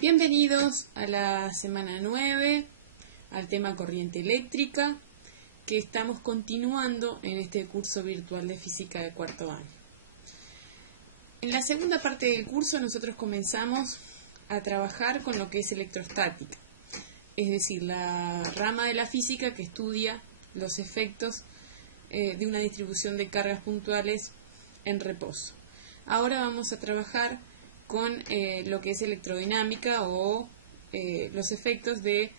Bienvenidos a la semana 9, al tema corriente eléctrica, que estamos continuando en este curso virtual de física de cuarto año. En la segunda parte del curso nosotros comenzamos a trabajar con lo que es electrostática, es decir, la rama de la física que estudia los efectos de una distribución de cargas puntuales en reposo. Ahora vamos a trabajar con lo que es electrodinámica o los efectos de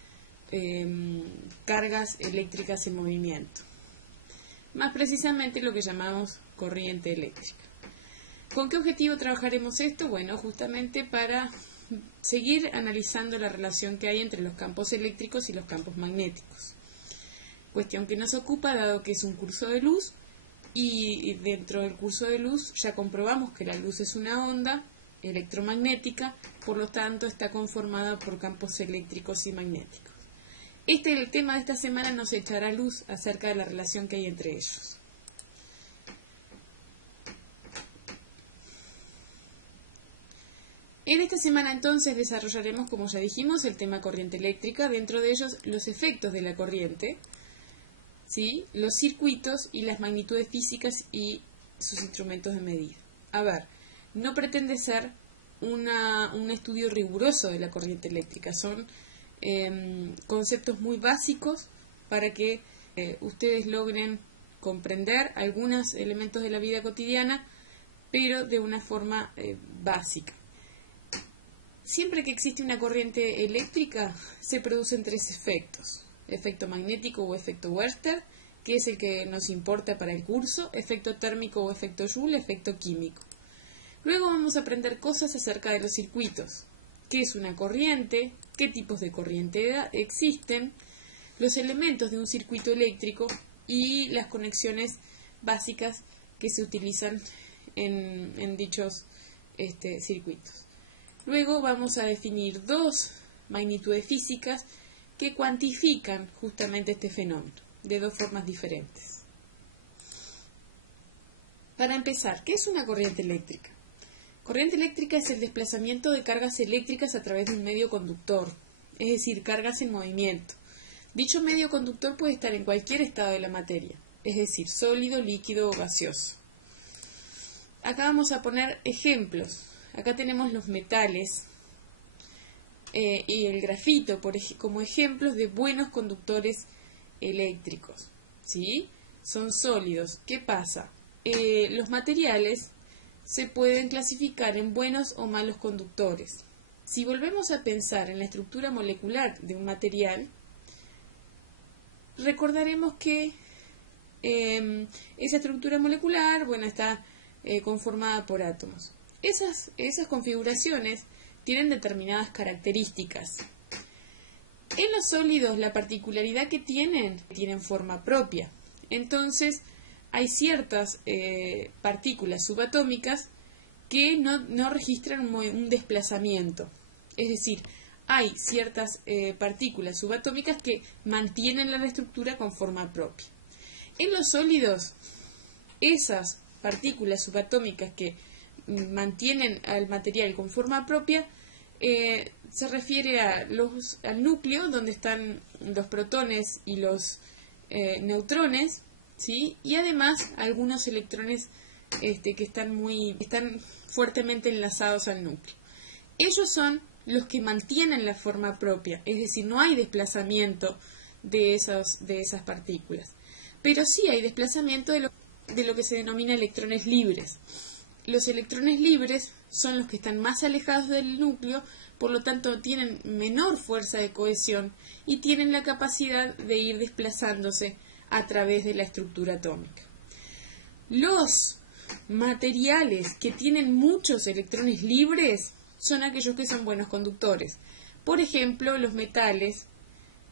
cargas eléctricas en movimiento. Más precisamente lo que llamamos corriente eléctrica. ¿Con qué objetivo trabajaremos esto? Bueno, justamente para seguir analizando la relación que hay entre los campos eléctricos y los campos magnéticos. Cuestión que nos ocupa dado que es un curso de luz y dentro del curso de luz ya comprobamos que la luz es una onda electromagnética, por lo tanto está conformada por campos eléctricos y magnéticos. El tema de esta semana nos echará luz acerca de la relación que hay entre ellos. En esta semana entonces desarrollaremos, como ya dijimos, el tema corriente eléctrica, dentro de ellos los efectos de la corriente, ¿sí?, los circuitos y las magnitudes físicas y sus instrumentos de medida. A ver, no pretende ser un estudio riguroso de la corriente eléctrica, son conceptos muy básicos para que ustedes logren comprender algunos elementos de la vida cotidiana, pero de una forma básica. Siempre que existe una corriente eléctrica se producen tres efectos: efecto magnético o efecto Wörter, que es el que nos importa para el curso, efecto térmico o efecto Joule, efecto químico. Luego vamos a aprender cosas acerca de los circuitos, qué es una corriente, qué tipos de corriente existen, los elementos de un circuito eléctrico y las conexiones básicas que se utilizan en dichos circuitos. Luego vamos a definir dos magnitudes físicas que cuantifican justamente este fenómeno de dos formas diferentes. Para empezar, ¿qué es una corriente eléctrica? Corriente eléctrica es el desplazamiento de cargas eléctricas a través de un medio conductor, es decir, cargas en movimiento. Dicho medio conductor puede estar en cualquier estado de la materia, es decir, sólido, líquido o gaseoso. Acá vamos a poner ejemplos. Acá tenemos los metales y el grafito como ejemplos de buenos conductores eléctricos, ¿sí? Son sólidos. ¿Qué pasa? Los materiales se pueden clasificar en buenos o malos conductores. Si volvemos a pensar en la estructura molecular de un material, recordaremos que esa estructura molecular, bueno, está conformada por átomos. Esas configuraciones tienen determinadas características. En los sólidos, la particularidad que tienen forma propia. Entonces, hay ciertas partículas subatómicas que no registran un desplazamiento. Es decir, hay ciertas partículas subatómicas que mantienen la estructura con forma propia. En los sólidos, esas partículas subatómicas que mantienen al material con forma propia se refiere al núcleo, donde están los protones y los neutrones, ¿sí? Y además algunos electrones que están fuertemente enlazados al núcleo. Ellos son los que mantienen la forma propia, es decir, no hay desplazamiento de esas partículas, pero sí hay desplazamiento de lo que se denomina electrones libres. Los electrones libres son los que están más alejados del núcleo, por lo tanto tienen menor fuerza de cohesión y tienen la capacidad de ir desplazándose a través de la estructura atómica. Los materiales que tienen muchos electrones libres son aquellos que son buenos conductores. Por ejemplo, los metales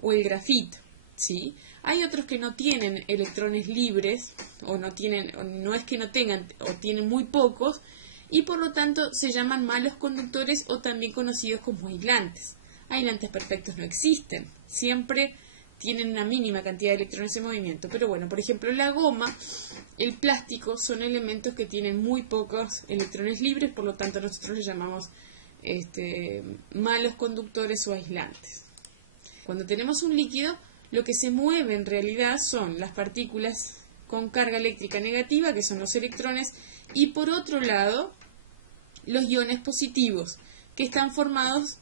o el grafito, ¿sí? Hay otros que no tienen electrones libres, o no es que no tengan, o tienen muy pocos, y por lo tanto se llaman malos conductores o también conocidos como aislantes. Aislantes perfectos no existen, siempre tienen una mínima cantidad de electrones en movimiento. Pero bueno, por ejemplo, la goma, el plástico, son elementos que tienen muy pocos electrones libres, por lo tanto nosotros les llamamos malos conductores o aislantes. Cuando tenemos un líquido, lo que se mueve en realidad son las partículas con carga eléctrica negativa, que son los electrones, y por otro lado, los iones positivos, que están formados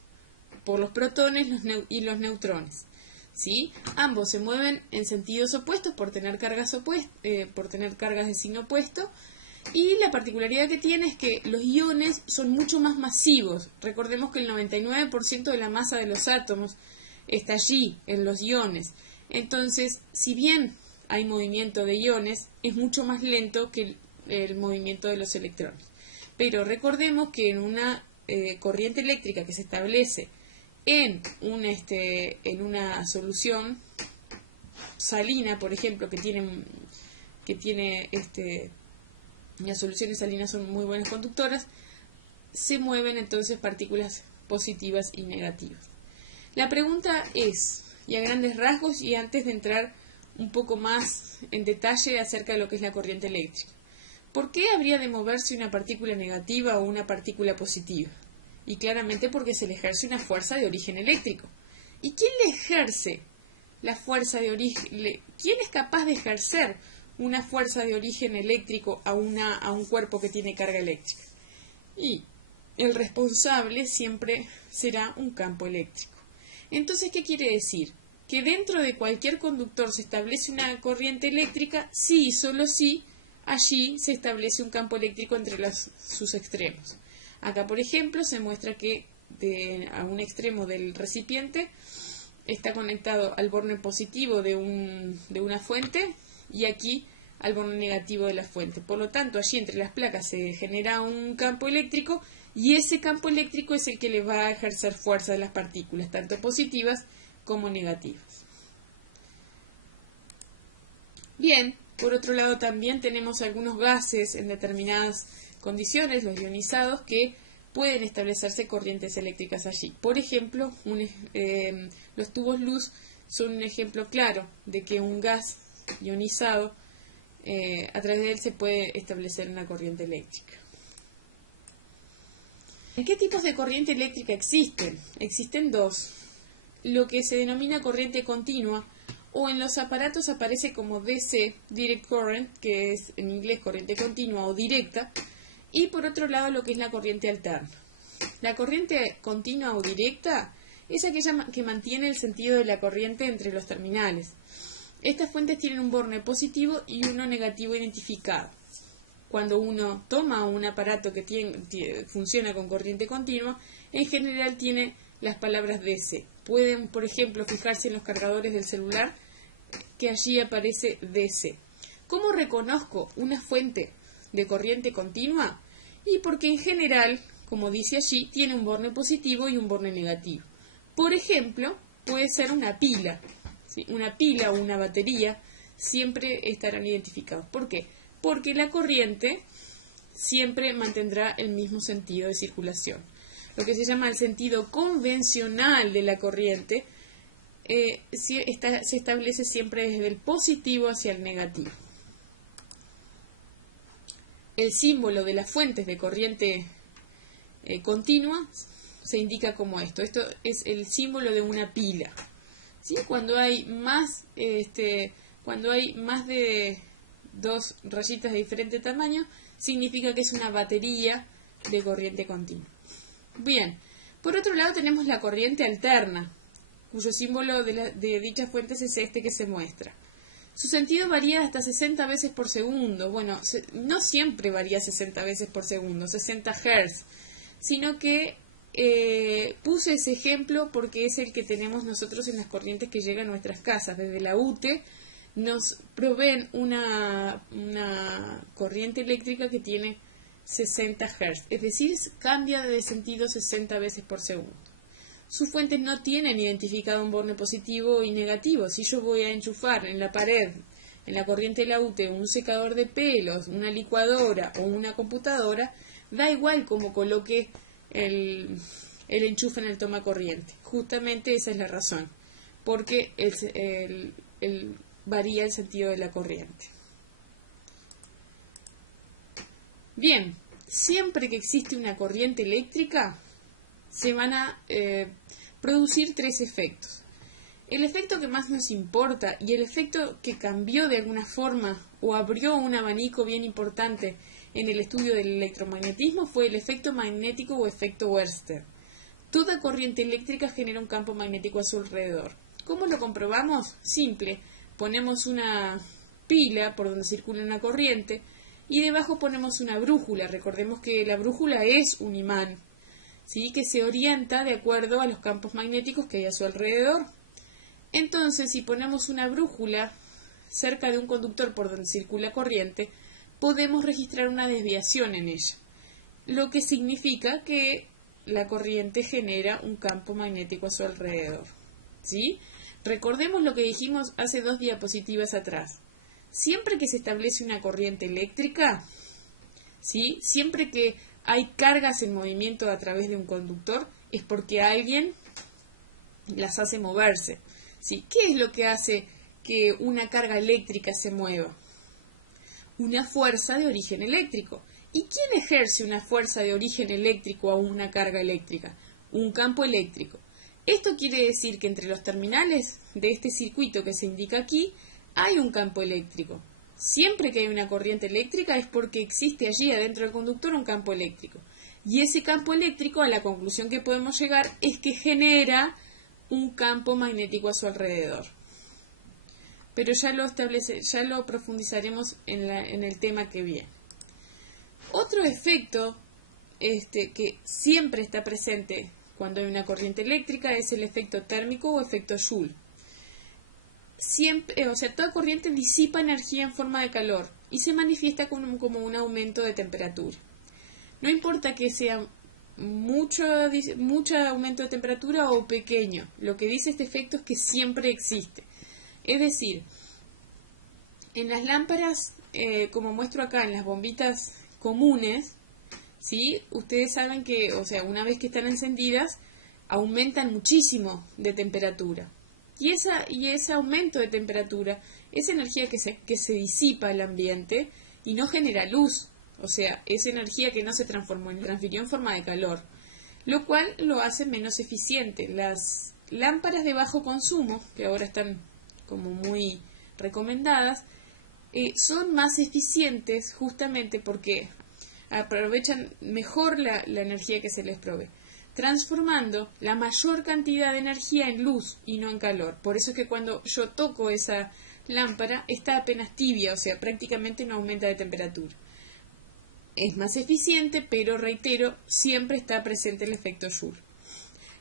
por los protones y los neutrones. ¿Sí? Ambos se mueven en sentidos opuestos por tener cargas de signo opuesto, y la particularidad que tiene es que los iones son mucho más masivos. Recordemos que el 99% de la masa de los átomos está allí, en los iones. Entonces, si bien hay movimiento de iones, es mucho más lento que el movimiento de los electrones. Pero recordemos que en una corriente eléctrica que se establece en una solución salina, por ejemplo, las soluciones salinas son muy buenas conductoras, se mueven entonces partículas positivas y negativas. La pregunta es, y a grandes rasgos, y antes de entrar un poco más en detalle acerca de lo que es la corriente eléctrica, ¿por qué habría de moverse una partícula negativa o una partícula positiva? Y claramente porque se le ejerce una fuerza de origen eléctrico. ¿Y quién le ejerce la fuerza de origen? ¿Quién es capaz de ejercer una fuerza de origen eléctrico a un cuerpo que tiene carga eléctrica? Y el responsable siempre será un campo eléctrico. Entonces, ¿qué quiere decir? Que dentro de cualquier conductor se establece una corriente eléctrica si y solo si allí se establece un campo eléctrico entre sus extremos. Acá, por ejemplo, se muestra que a un extremo del recipiente está conectado al borne positivo de una fuente y aquí al borne negativo de la fuente. Por lo tanto, allí entre las placas se genera un campo eléctrico y ese campo eléctrico es el que le va a ejercer fuerza de las partículas, tanto positivas como negativas. Bien, por otro lado también tenemos algunos gases en determinadas condiciones, los ionizados, que pueden establecerse corrientes eléctricas allí. Por ejemplo, los tubos luz son un ejemplo claro de que un gas ionizado, a través de él se puede establecer una corriente eléctrica. ¿Qué tipos de corriente eléctrica existen? Existen dos. Lo que se denomina corriente continua, o en los aparatos aparece como DC, Direct Current, que es en inglés corriente continua o directa, y por otro lado lo que es la corriente alterna. La corriente continua o directa es aquella que mantiene el sentido de la corriente entre los terminales. Estas fuentes tienen un borne positivo y uno negativo identificado. Cuando uno toma un aparato que funciona con corriente continua, en general tiene las palabras DC. Pueden, por ejemplo, fijarse en los cargadores del celular que allí aparece DC. ¿Cómo reconozco una fuente de corriente continua? Y porque en general, como dice allí, tiene un borne positivo y un borne negativo. Por ejemplo, puede ser una pila. ¿Sí? Una pila o una batería siempre estarán identificados. ¿Por qué? Porque la corriente siempre mantendrá el mismo sentido de circulación. Lo que se llama el sentido convencional de la corriente se establece siempre desde el positivo hacia el negativo. El símbolo de las fuentes de corriente continua se indica como esto. Esto es el símbolo de una pila. ¿Sí? Cuando hay más de dos rayitas de diferente tamaño, significa que es una batería de corriente continua. Bien, por otro lado tenemos la corriente alterna, cuyo símbolo de dichas fuentes es este que se muestra. Su sentido varía hasta 60 veces por segundo. Bueno, no siempre varía 60 veces por segundo, 60 Hz, sino que puse ese ejemplo porque es el que tenemos nosotros en las corrientes que llegan a nuestras casas. Desde la UTE nos proveen una corriente eléctrica que tiene 60 Hz, es decir, cambia de sentido 60 veces por segundo. Sus fuentes no tienen identificado un borne positivo y negativo. Si yo voy a enchufar en la pared, en la corriente de la UTE, un secador de pelos, una licuadora o una computadora, da igual cómo coloque el enchufe en el toma corriente. Justamente esa es la razón, porque varía el sentido de la corriente. Bien, siempre que existe una corriente eléctrica, se van a producir tres efectos. El efecto que más nos importa y el efecto que cambió de alguna forma o abrió un abanico bien importante en el estudio del electromagnetismo fue el efecto magnético o efecto Wörster. Toda corriente eléctrica genera un campo magnético a su alrededor. ¿Cómo lo comprobamos? Simple. Ponemos una pila por donde circula una corriente y debajo ponemos una brújula. Recordemos que la brújula es un imán, ¿sí?, que se orienta de acuerdo a los campos magnéticos que hay a su alrededor. Entonces, si ponemos una brújula cerca de un conductor por donde circula corriente, podemos registrar una desviación en ella, lo que significa que la corriente genera un campo magnético a su alrededor, ¿sí? Recordemos lo que dijimos hace 2 diapositivas atrás. Siempre que se establece una corriente eléctrica, ¿sí?, siempre que hay cargas en movimiento a través de un conductor, es porque alguien las hace moverse, ¿sí? ¿Qué es lo que hace que una carga eléctrica se mueva? Una fuerza de origen eléctrico. ¿Y quién ejerce una fuerza de origen eléctrico a una carga eléctrica? Un campo eléctrico. Esto quiere decir que entre los terminales de este circuito que se indica aquí hay un campo eléctrico. Siempre que hay una corriente eléctrica es porque existe allí adentro del conductor un campo eléctrico. Y ese campo eléctrico, a la conclusión que podemos llegar, es que genera un campo magnético a su alrededor. Pero ya lo profundizaremos en el tema que viene. Otro efecto que siempre está presente cuando hay una corriente eléctrica es el efecto térmico o efecto Joule. Toda corriente disipa energía en forma de calor y se manifiesta como un aumento de temperatura. No importa que sea mucho aumento de temperatura o pequeño, lo que dice este efecto es que siempre existe. Es decir, en las lámparas, como muestro acá, en las bombitas comunes, ¿sí?, ustedes saben que, una vez que están encendidas, aumentan muchísimo de temperatura. Y ese aumento de temperatura es energía que se disipa al ambiente y no genera luz. Es energía que no se transfirió en forma de calor, lo cual lo hace menos eficiente. Las lámparas de bajo consumo, que ahora están como muy recomendadas, son más eficientes justamente porque aprovechan mejor la energía que se les provee, transformando la mayor cantidad de energía en luz y no en calor. Por eso es que cuando yo toco esa lámpara está apenas tibia, prácticamente no aumenta de temperatura. Es más eficiente, pero reitero, siempre está presente el efecto Joule.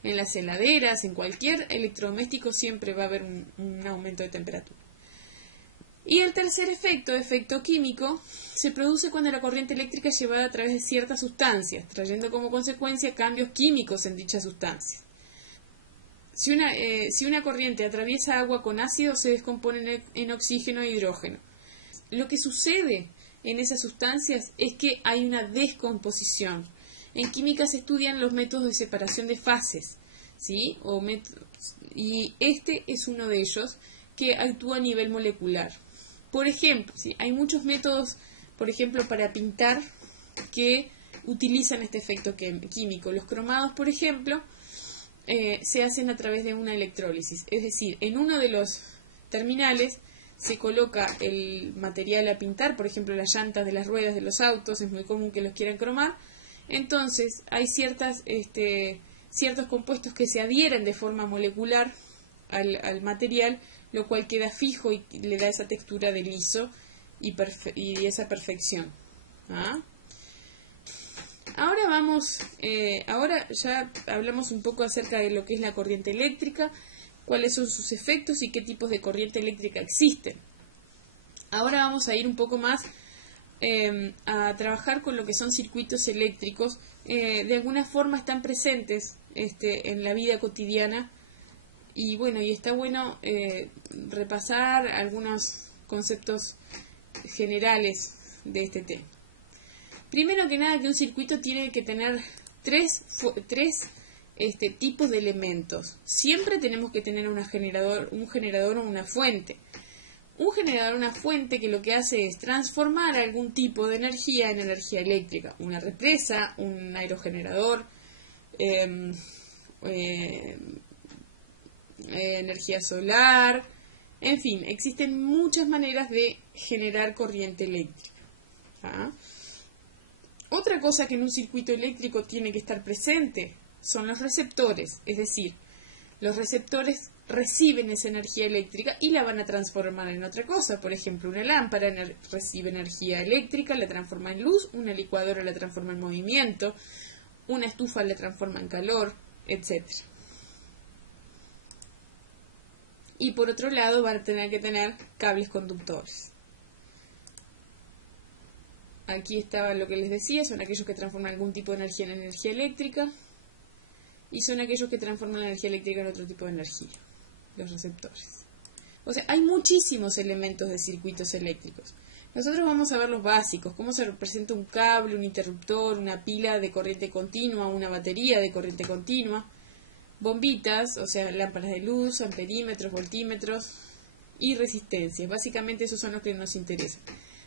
En las heladeras, en cualquier electrodoméstico, siempre va a haber un aumento de temperatura. Y el tercer efecto químico, se produce cuando la corriente eléctrica es llevada a través de ciertas sustancias, trayendo como consecuencia cambios químicos en dichas sustancias. Si una corriente atraviesa agua con ácido, se descompone en oxígeno e hidrógeno. Lo que sucede en esas sustancias es que hay una descomposición. En química se estudian los métodos de separación de fases, ¿sí? Y este es uno de ellos que actúa a nivel molecular. Por ejemplo, ¿sí?, hay muchos métodos, por ejemplo, para pintar que utilizan este efecto químico. Los cromados, por ejemplo, se hacen a través de una electrólisis. Es decir, en uno de los terminales se coloca el material a pintar, por ejemplo, las llantas de las ruedas de los autos, es muy común que los quieran cromar. Entonces, hay ciertos compuestos que se adhieren de forma molecular al material, lo cual queda fijo y le da esa textura de liso y esa perfección. ¿Ah? Ahora ya hablamos un poco acerca de lo que es la corriente eléctrica, cuáles son sus efectos y qué tipos de corriente eléctrica existen. Ahora vamos a ir un poco más a trabajar con lo que son circuitos eléctricos. De alguna forma están presentes en la vida cotidiana y está bueno repasar algunos conceptos generales de este tema. Primero que nada, que un circuito tiene que tener tres tipos de elementos. Siempre tenemos que tener un generador o una fuente. Un generador o una fuente que lo que hace es transformar algún tipo de energía en energía eléctrica. Una represa, un aerogenerador, energía solar, en fin, existen muchas maneras de generar corriente eléctrica. ¿Ah? Otra cosa que en un circuito eléctrico tiene que estar presente son los receptores, es decir, los receptores reciben esa energía eléctrica y la van a transformar en otra cosa. Por ejemplo, una lámpara recibe energía eléctrica, la transforma en luz, una licuadora la transforma en movimiento, una estufa la transforma en calor, etc. Y por otro lado van a tener que tener cables conductores. Aquí estaba lo que les decía, son aquellos que transforman algún tipo de energía en energía eléctrica y son aquellos que transforman la energía eléctrica en otro tipo de energía, los receptores. O sea, hay muchísimos elementos de circuitos eléctricos. Nosotros vamos a ver los básicos, cómo se representa un cable, un interruptor, una pila de corriente continua, una batería de corriente continua, bombitas, o sea, lámparas de luz, amperímetros, voltímetros y resistencias. Básicamente esos son los que nos interesan.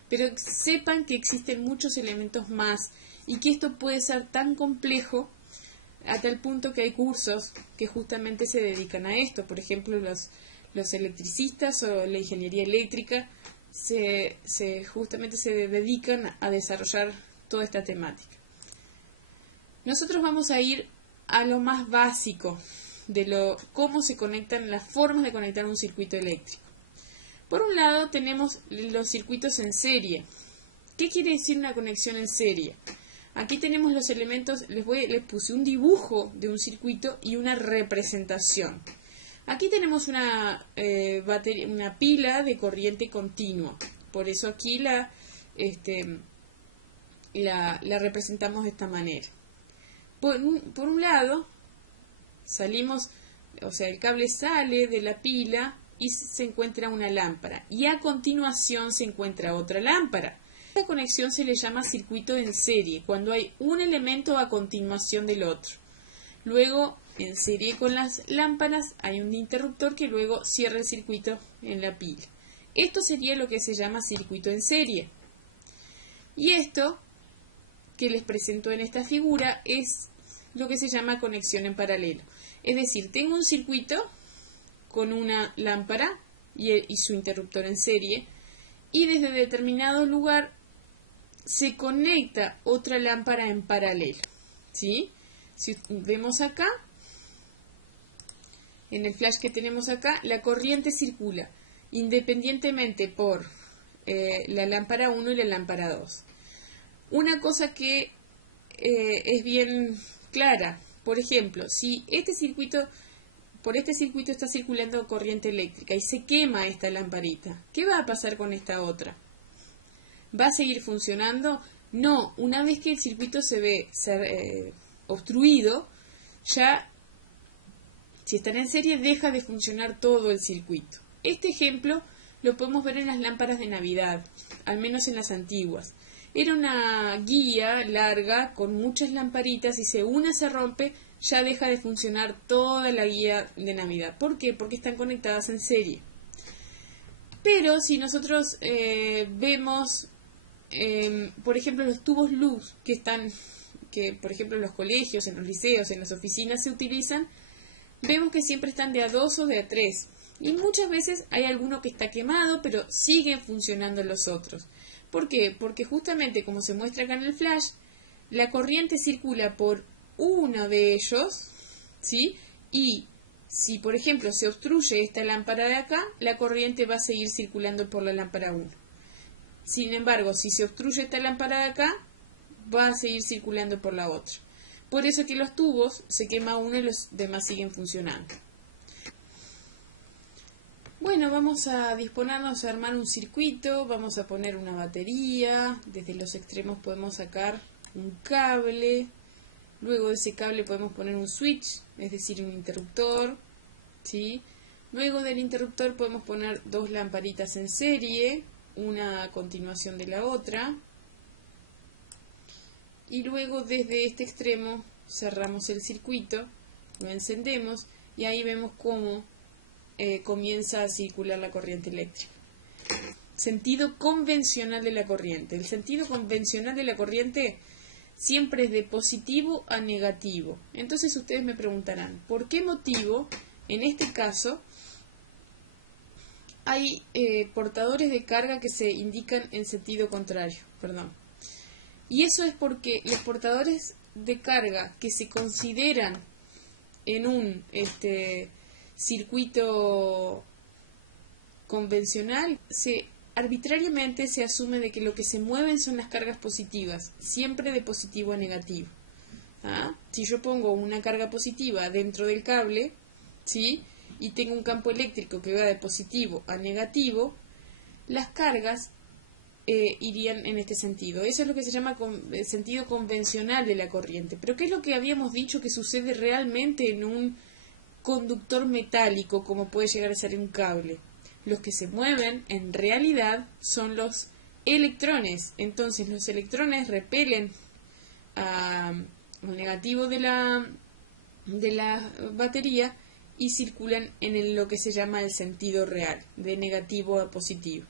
Pero sepan que existen muchos elementos más y que esto puede ser tan complejo a tal punto que hay cursos que justamente se dedican a esto. Por ejemplo, los electricistas o la ingeniería eléctrica justamente se dedican a desarrollar toda esta temática. Nosotros vamos a ir a lo más básico de cómo se conectan, las formas de conectar un circuito eléctrico. Por un lado tenemos los circuitos en serie. ¿Qué quiere decir una conexión en serie? Aquí tenemos los elementos, les puse un dibujo de un circuito y una representación. Aquí tenemos una pila de corriente continua. Por eso aquí la representamos de esta manera. Por un lado, el cable sale de la pila y se encuentra una lámpara. Y a continuación se encuentra otra lámpara. Esta conexión se le llama circuito en serie, cuando hay un elemento a continuación del otro. Luego, en serie con las lámparas, hay un interruptor que luego cierra el circuito en la pila. Esto sería lo que se llama circuito en serie. Y esto que les presento en esta figura es lo que se llama conexión en paralelo. Es decir, tengo un circuito con una lámpara y su interruptor en serie, y desde determinado lugar se conecta otra lámpara en paralelo. ¿Sí? Si vemos acá, en el flash que tenemos acá, la corriente circula independientemente por la lámpara 1 y la lámpara 2. Una cosa que es bien clara, por ejemplo, si por este circuito está circulando corriente eléctrica y se quema esta lamparita, ¿qué va a pasar con esta otra? ¿Va a seguir funcionando? No, una vez que el circuito se ve obstruido, ya, si están en serie, deja de funcionar todo el circuito. Este ejemplo lo podemos ver en las lámparas de Navidad, al menos en las antiguas. Era una guía larga con muchas lamparitas y si una se rompe, ya deja de funcionar toda la guía de Navidad. ¿Por qué? Porque están conectadas en serie. Pero si nosotros vemos, por ejemplo, los tubos luz que por ejemplo en los colegios, en los liceos, en las oficinas se utilizan, vemos que siempre están de a 2 o de a 3. Y muchas veces hay alguno que está quemado, pero siguen funcionando los otros. ¿Por qué? Porque justamente como se muestra acá en el flash, la corriente circula por uno de ellos, ¿sí? Y si, por ejemplo, se obstruye esta lámpara de acá, la corriente va a seguir circulando por la lámpara 1. Sin embargo, si se obstruye esta lámpara de acá, va a seguir circulando por la otra. Por eso que los tubos se quema uno y los demás siguen funcionando. Bueno, vamos a disponernos a armar un circuito, vamos a poner una batería, desde los extremos podemos sacar un cable, luego de ese cable podemos poner un switch, es decir, un interruptor, ¿sí? Luego del interruptor podemos poner dos lamparitas en serie, una a continuación de la otra, y luego desde este extremo cerramos el circuito, lo encendemos y ahí vemos cómo comienza a circular la corriente eléctrica. Sentido convencional de la corriente. El sentido convencional de la corriente siempre es de positivo a negativo. Entonces ustedes me preguntarán, ¿por qué motivo, en este caso, hay portadores de carga que se indican en sentido contrario? Perdón. Y eso es porque los portadores de carga que se consideran en un circuito convencional, arbitrariamente se asume de que lo que se mueven son las cargas positivas, siempre de positivo a negativo. ¿Ah? Si yo pongo una carga positiva dentro del cable, ¿sí?, y tengo un campo eléctrico que va de positivo a negativo, las cargas irían en este sentido. Eso es lo que se llama el sentido convencional de la corriente. Pero ¿qué es lo que habíamos dicho que sucede realmente en un conductor metálico, como puede llegar a ser un cable? Los que se mueven en realidad son los electrones. Entonces los electrones repelen al negativo de la batería y circulan en lo que se llama el sentido real, de negativo a positivo.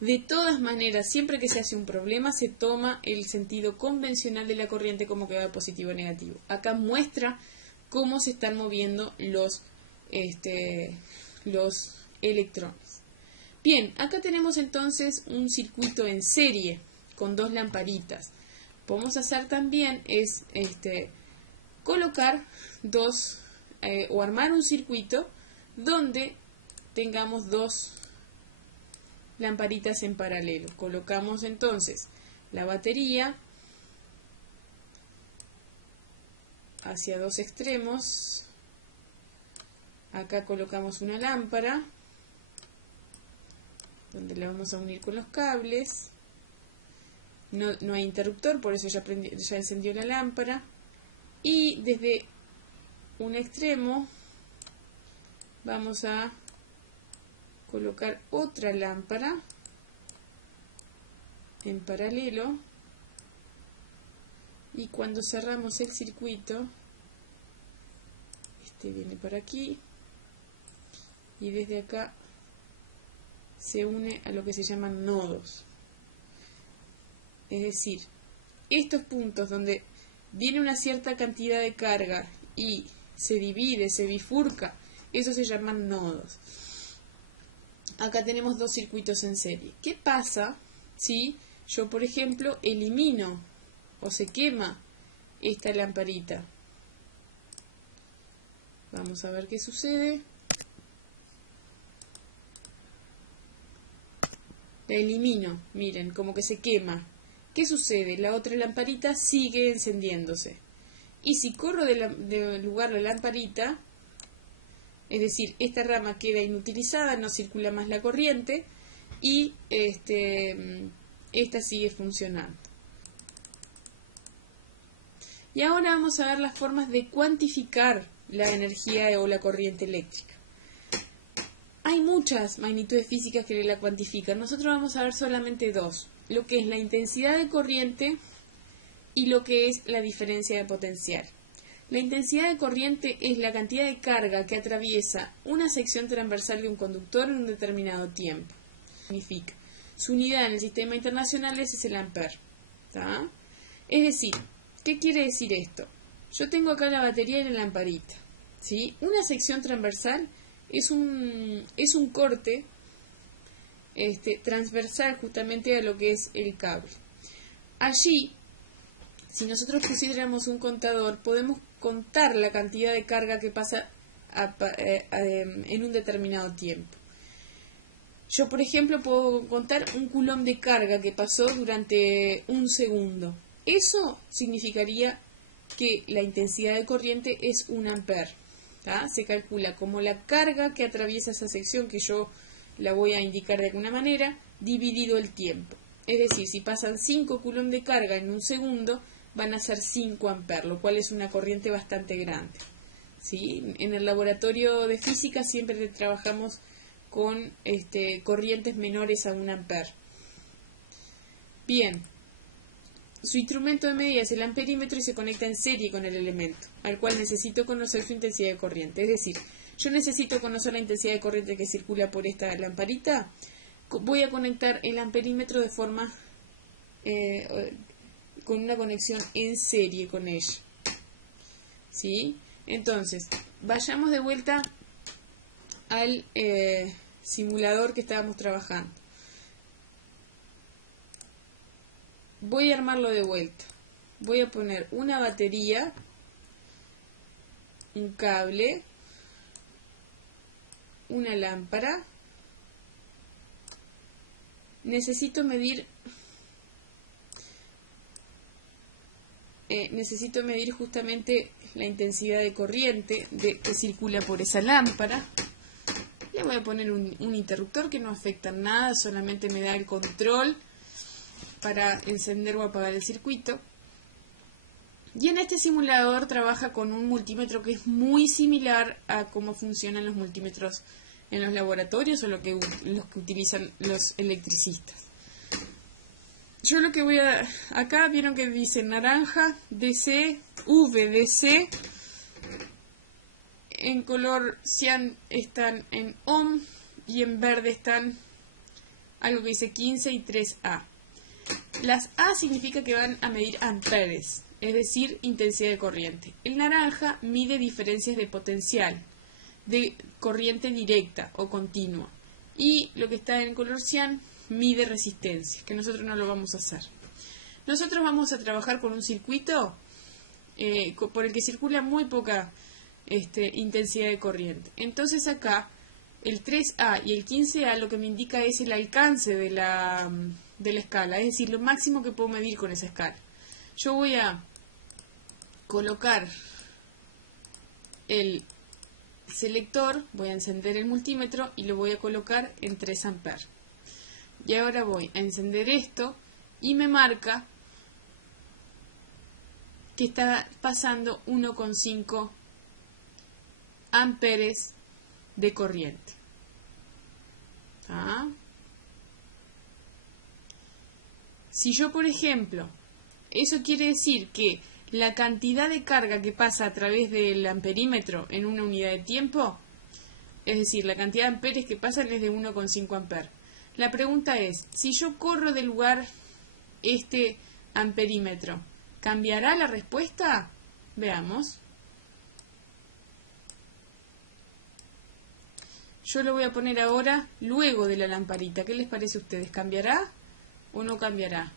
De todas maneras, siempre que se hace un problema, se toma el sentido convencional de la corriente como que va de positivo a negativo. Acá muestra cómo se están moviendo los electrones. Bien, acá tenemos entonces un circuito en serie con dos lamparitas. Podemos hacer también es colocar dos o armar un circuito donde tengamos dos lamparitas en paralelo. Colocamos entonces la batería hacia dos extremos. Acá colocamos una lámpara donde la vamos a unir con los cables. No hay interruptor, por eso ya encendió la lámpara. Y desde un extremo vamos a colocar otra lámpara en paralelo, y cuando cerramos el circuito, viene por aquí y desde acá se une a lo que se llaman nodos. Es decir, estos puntos donde viene una cierta cantidad de carga y se divide, se bifurca, eso se llaman nodos. Acá tenemos dos circuitos en serie. ¿Qué pasa si yo, por ejemplo, elimino o se quema esta lamparita? Vamos a ver qué sucede. La elimino, miren, como que se quema. ¿Qué sucede? La otra lamparita sigue encendiéndose. Y si corro del lugar la lamparita, es decir, esta rama queda inutilizada, no circula más la corriente y esta sigue funcionando. Y ahora vamos a ver las formas de cuantificar la energía o la corriente eléctrica. Hay muchas magnitudes físicas que la cuantifican. Nosotros vamos a ver solamente dos: lo que es la intensidad de corriente y lo que es la diferencia de potencial. La intensidad de corriente es la cantidad de carga que atraviesa una sección transversal de un conductor en un determinado tiempo. Significa, su unidad en el sistema internacional es el ampere. ¿Tá? Es decir, ¿qué quiere decir esto? Yo tengo acá la batería y la lamparita, ¿sí? Una sección transversal es un corte transversal justamente a lo que es el cable. Allí, si nosotros pusiéramos un contador, podemos contar la cantidad de carga que pasa en un determinado tiempo. Yo, por ejemplo, puedo contar un coulomb de carga que pasó durante un segundo. Eso significaría que la intensidad de corriente es un ampere. ¿Tá? Se calcula como la carga que atraviesa esa sección, que yo la voy a indicar de alguna manera, dividido el tiempo. Es decir, si pasan 5 coulomb de carga en un segundo, van a ser 5 amperes, lo cual es una corriente bastante grande. ¿Sí? En el laboratorio de física siempre trabajamos con corrientes menores a 1 ampere. Bien, su instrumento de medida es el amperímetro y se conecta en serie con el elemento, al cual necesito conocer su intensidad de corriente. Es decir, yo necesito conocer la intensidad de corriente que circula por esta lamparita. Voy a conectar el amperímetro de forma con una conexión en serie con ella. ¿Sí? Entonces, vayamos de vuelta al simulador que estábamos trabajando. Voy a armarlo de vuelta. Voy a poner una batería, un cable, una lámpara. Necesito medir justamente la intensidad de corriente que circula por esa lámpara. Le voy a poner un interruptor que no afecta en nada, solamente me da el control para encender o apagar el circuito. Y en este simulador trabaja con un multímetro que es muy similar a cómo funcionan los multímetros en los laboratorios o los que utilizan los electricistas. Yo lo que voy a... Acá vieron que dice naranja, DC, VDC. En color cian están en ohm y en verde están algo que dice 15 y 3A. Las A significa que van a medir amperes, es decir, intensidad de corriente. El naranja mide diferencias de potencial, de corriente directa o continua. Y lo que está en color cian mide resistencia, que nosotros no lo vamos a hacer. Nosotros vamos a trabajar con un circuito por el que circula muy poca intensidad de corriente. Entonces acá el 3A y el 15A lo que me indica es el alcance de la escala, es decir, lo máximo que puedo medir con esa escala. Yo voy a colocar el selector, voy a encender el multímetro y lo voy a colocar en 3 amperes. Y ahora voy a encender esto y me marca que está pasando 1,5 amperes de corriente. ¿Ah? Si yo, por ejemplo, eso quiere decir que la cantidad de carga que pasa a través del amperímetro en una unidad de tiempo, es decir, la cantidad de amperes que pasan es de 1,5 amperes. La pregunta es, si yo corro del lugar este amperímetro, ¿cambiará la respuesta? Veamos. Yo lo voy a poner ahora luego de la lamparita. ¿Qué les parece a ustedes? ¿Cambiará o no cambiará?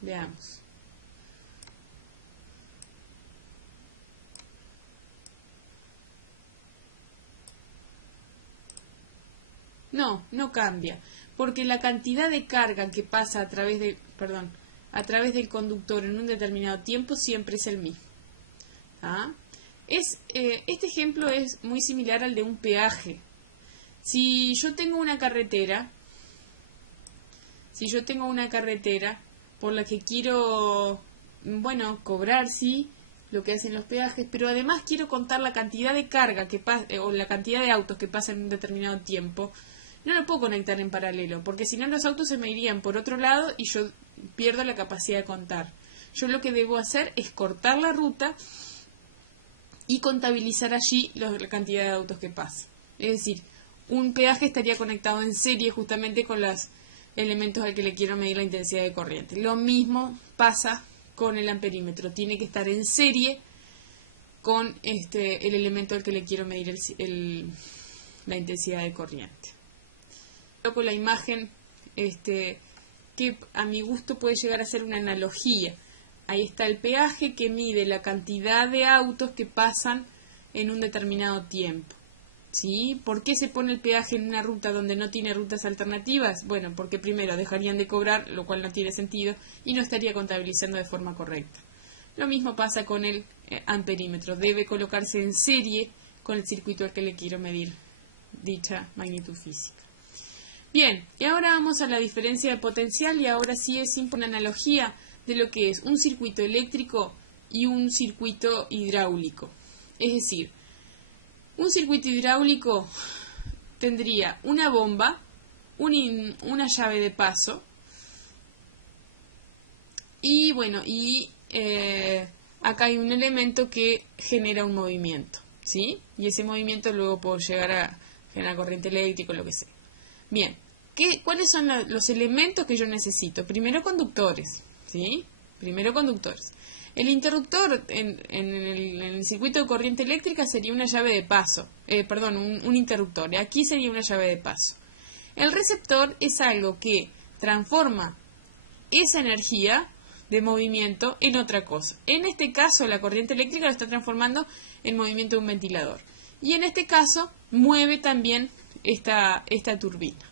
Veamos. No, no cambia, porque la cantidad de carga que pasa a través del conductor en un determinado tiempo siempre es el mismo. ¿Ah? Este ejemplo es muy similar al de un peaje. Si yo tengo una carretera por la que quiero, cobrar, sí, lo que hacen los peajes, pero además quiero contar la cantidad de carga que pasa o la cantidad de autos que pasan en un determinado tiempo, no lo puedo conectar en paralelo, porque si no los autos se me irían por otro lado y yo pierdo la capacidad de contar. Yo lo que debo hacer es cortar la ruta y contabilizar allí la cantidad de autos que pasan. Es decir, un peaje estaría conectado en serie justamente con los elementos al que le quiero medir la intensidad de corriente. Lo mismo pasa con el amperímetro. Tiene que estar en serie con el elemento al que le quiero medir la intensidad de corriente. Con la imagen que a mi gusto puede llegar a ser una analogía. Ahí está el peaje que mide la cantidad de autos que pasan en un determinado tiempo. ¿Sí? ¿Por qué se pone el peaje en una ruta donde no tiene rutas alternativas? Bueno, porque primero dejarían de cobrar, lo cual no tiene sentido, y no estaría contabilizando de forma correcta. Lo mismo pasa con el amperímetro. Debe colocarse en serie con el circuito al que le quiero medir dicha magnitud física. Bien, y ahora vamos a la diferencia de potencial, y ahora sí es simple una analogía de lo que es un circuito eléctrico y un circuito hidráulico. Es decir, un circuito hidráulico tendría una bomba, una llave de paso y acá hay un elemento que genera un movimiento, ¿sí? Y ese movimiento luego puedo llegar a generar corriente eléctrica o lo que sea. Bien, ¿cuáles son los elementos que yo necesito? Primero, conductores, ¿sí? Primero conductores. El interruptor en el circuito de corriente eléctrica sería una llave de paso, un interruptor. Aquí sería una llave de paso. El receptor es algo que transforma esa energía de movimiento en otra cosa. En este caso, la corriente eléctrica lo está transformando en movimiento de un ventilador. Y en este caso, mueve también esta turbina.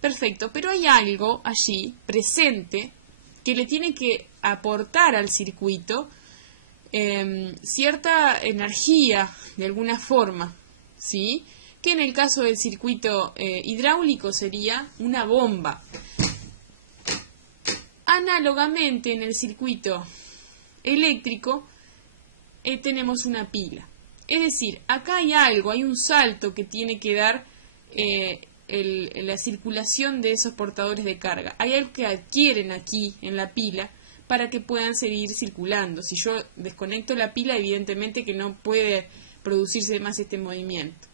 Perfecto, pero hay algo allí presente que le tiene que aportar al circuito cierta energía de alguna forma, ¿sí? Que en el caso del circuito hidráulico sería una bomba. Análogamente, en el circuito eléctrico tenemos una pila. Es decir, acá hay algo, hay un salto que tiene que dar la circulación de esos portadores de carga. Hay algo que adquieren aquí en la pila para que puedan seguir circulando. Si yo desconecto la pila, evidentemente que no puede producirse más este movimiento.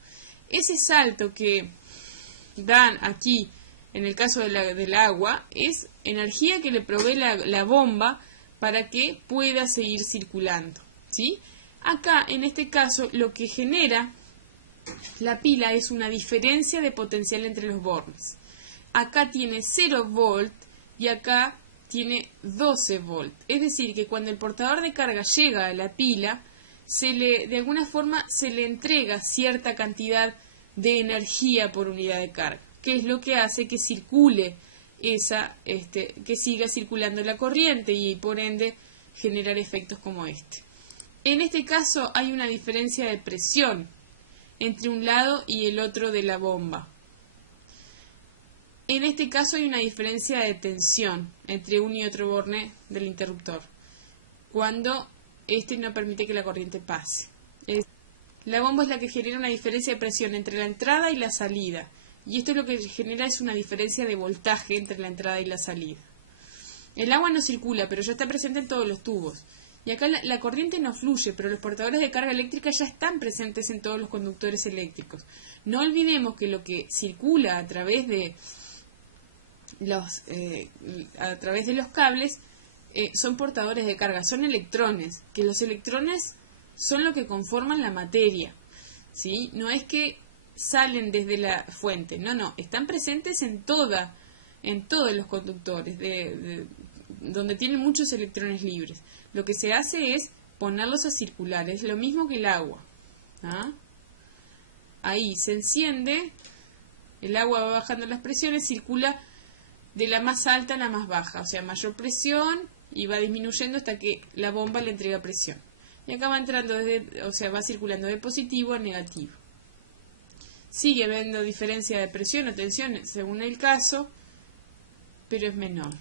Ese salto que dan aquí, en el caso del agua, es energía que le provee la bomba para que pueda seguir circulando, ¿sí? Acá, en este caso, lo que genera la pila es una diferencia de potencial entre los bornes. Acá tiene 0 volt y acá tiene 12 volt. Es decir, que cuando el portador de carga llega a la pila, de alguna forma se le entrega cierta cantidad de energía por unidad de carga, que es lo que hace que circule que siga circulando la corriente y por ende generar efectos como este. En este caso hay una diferencia de presión entre un lado y el otro de la bomba. En este caso hay una diferencia de tensión entre uno y otro borne del interruptor, cuando este no permite que la corriente pase. La bomba es la que genera una diferencia de presión entre la entrada y la salida, y esto lo que genera es una diferencia de voltaje entre la entrada y la salida. El agua no circula, pero ya está presente en todos los tubos. Y acá la corriente no fluye, pero los portadores de carga eléctrica ya están presentes en todos los conductores eléctricos. No olvidemos que lo que circula a través de los cables son portadores de carga, son electrones, que los electrones son lo que conforman la materia, ¿sí? No es que salen desde la fuente, no, están presentes en todos los conductores, donde tienen muchos electrones libres. Lo que se hace es ponerlos a circular, es lo mismo que el agua. ¿Ah? Ahí se enciende, el agua va bajando las presiones, circula de la más alta a la más baja, o sea, mayor presión y va disminuyendo hasta que la bomba le entrega presión. Y acá va entrando, va circulando de positivo a negativo. Sigue habiendo diferencia de presión o tensión según el caso, pero es menor.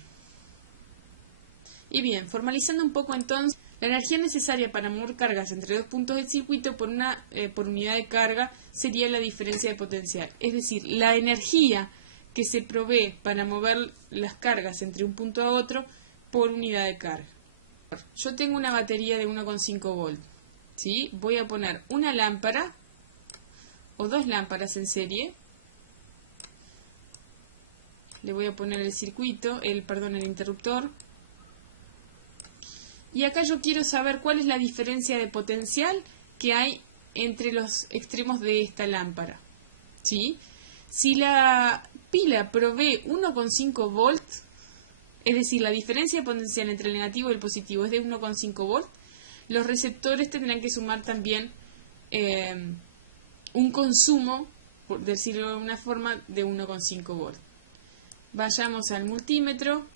Y bien, formalizando un poco entonces, la energía necesaria para mover cargas entre dos puntos del circuito por unidad de carga sería la diferencia de potencial. Es decir, la energía que se provee para mover las cargas entre un punto a otro por unidad de carga. Yo tengo una batería de 1,5 volt. ¿Sí? Voy a poner una lámpara o dos lámparas en serie. Le voy a poner el interruptor. Y acá yo quiero saber cuál es la diferencia de potencial que hay entre los extremos de esta lámpara. ¿Sí? Si la pila provee 1,5 volts, es decir, la diferencia de potencial entre el negativo y el positivo es de 1,5 volts, los receptores tendrán que sumar también un consumo, por decirlo de una forma, de 1,5 volts. Vayamos al multímetro.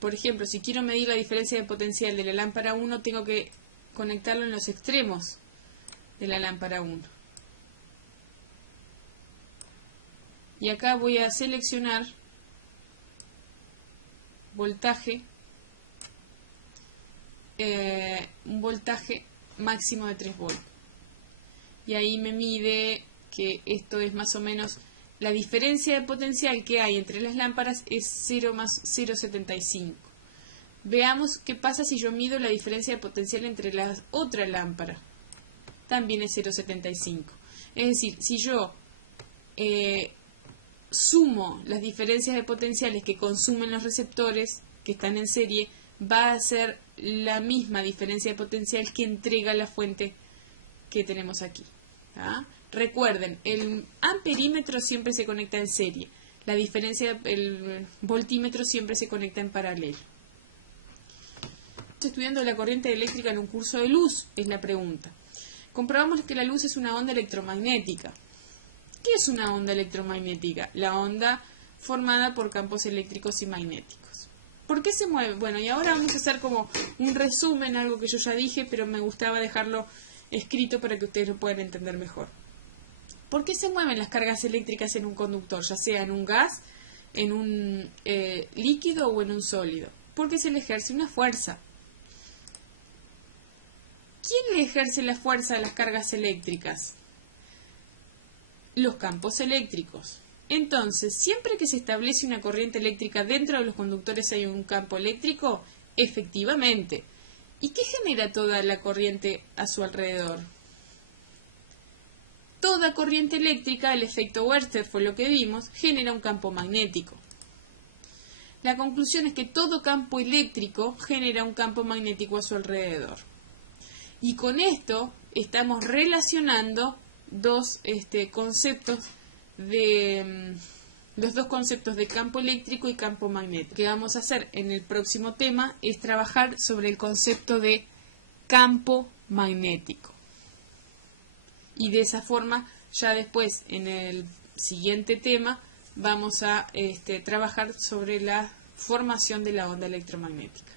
Por ejemplo, si quiero medir la diferencia de potencial de la lámpara 1, tengo que conectarlo en los extremos de la lámpara 1. Y acá voy a seleccionar voltaje, un voltaje máximo de 3 volts. Y ahí me mide que esto es más o menos la diferencia de potencial que hay entre las lámparas es 0 más 0,75. Veamos qué pasa si yo mido la diferencia de potencial entre la otra lámpara. También es 0,75. Es decir, si yo sumo las diferencias de potenciales que consumen los receptores que están en serie, va a ser la misma diferencia de potencial que entrega la fuente que tenemos aquí. ¿Tá? Recuerden, el amperímetro siempre se conecta en serie, la diferencia, el voltímetro siempre se conecta en paralelo. Estoy estudiando la corriente eléctrica en un curso de luz, es la pregunta. Comprobamos que la luz es una onda electromagnética. ¿Qué es una onda electromagnética? La onda formada por campos eléctricos y magnéticos. ¿Por qué se mueve? Bueno, y ahora vamos a hacer como un resumen, algo que yo ya dije, pero me gustaba dejarlo escrito para que ustedes lo puedan entender mejor. ¿Por qué se mueven las cargas eléctricas en un conductor, ya sea en un gas, en un líquido o en un sólido? Porque se le ejerce una fuerza. ¿Quién le ejerce la fuerza a las cargas eléctricas? Los campos eléctricos. Entonces, siempre que se establece una corriente eléctrica dentro de los conductores hay un campo eléctrico, efectivamente. ¿Y qué genera toda la corriente a su alrededor? Toda corriente eléctrica, el efecto Wörter fue lo que vimos, genera un campo magnético. La conclusión es que todo campo eléctrico genera un campo magnético a su alrededor. Y con esto estamos relacionando los dos conceptos de campo eléctrico y campo magnético. Lo que vamos a hacer en el próximo tema es trabajar sobre el concepto de campo magnético. Y de esa forma, ya después, en el siguiente tema, vamos a trabajar sobre la formación de la onda electromagnética.